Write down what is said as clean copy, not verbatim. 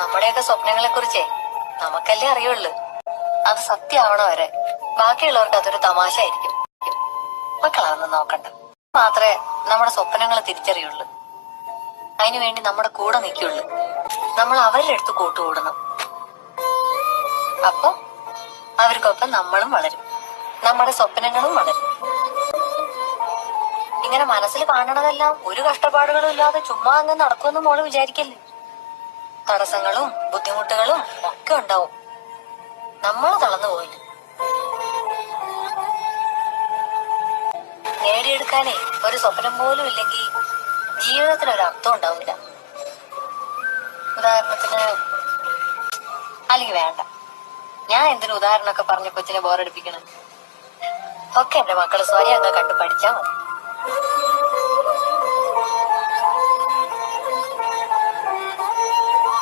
നമ്മുടെയൊക്കെ സ്വപ്നങ്ങളെ കുറിച്ചേ നമുക്കല്ലേ അറിയുള്ളൂ. അത് സത്യമാവണ വരെ ബാക്കിയുള്ളവർക്ക് അതൊരു തമാശ ആയിരിക്കും. മക്കളതൊന്നും നോക്കണ്ട. മാത്രമേ നമ്മുടെ സ്വപ്നങ്ങൾ തിരിച്ചറിയുള്ളൂ. അതിനുവേണ്ടി നമ്മുടെ കൂടെ നിൽക്കുള്ളൂ. നമ്മൾ അവരുടെ അടുത്ത് കൂട്ടുകൂടണം. അപ്പൊ അവർക്കൊപ്പം നമ്മളും വളരും, നമ്മുടെ സ്വപ്നങ്ങളും വളരും. ഇങ്ങനെ മനസ്സിൽ കാണണതെല്ലാം ഒരു കഷ്ടപ്പാടുകളും ഇല്ലാതെ ചുമ്മാ അങ്ങ് നടക്കുമെന്ന് മോള് വിചാരിക്കല്ലേ. തടസ്സങ്ങളും ബുദ്ധിമുട്ടുകളും ഒക്കെ ഉണ്ടാവും. നമ്മൾ തളർന്നു പോയില്ല. നേടിയെടുക്കാനേ ഒരു സ്വപ്നം പോലും ഇല്ലെങ്കിൽ ജീവിതത്തിന് ഒരു അർത്ഥം ഉണ്ടാവില്ല. ഉദാഹരണത്തിന്, അല്ലെങ്കിൽ വേണ്ട, ഞാൻ എന്തിനു ഉദാഹരണമൊക്കെ പറഞ്ഞ കൊച്ചിനെ ബോറടിപ്പിക്കണം. ഒക്കെ എന്റെ മക്കള് സ്വയം അങ്ങ് കണ്ടു പഠിച്ചാ മതി.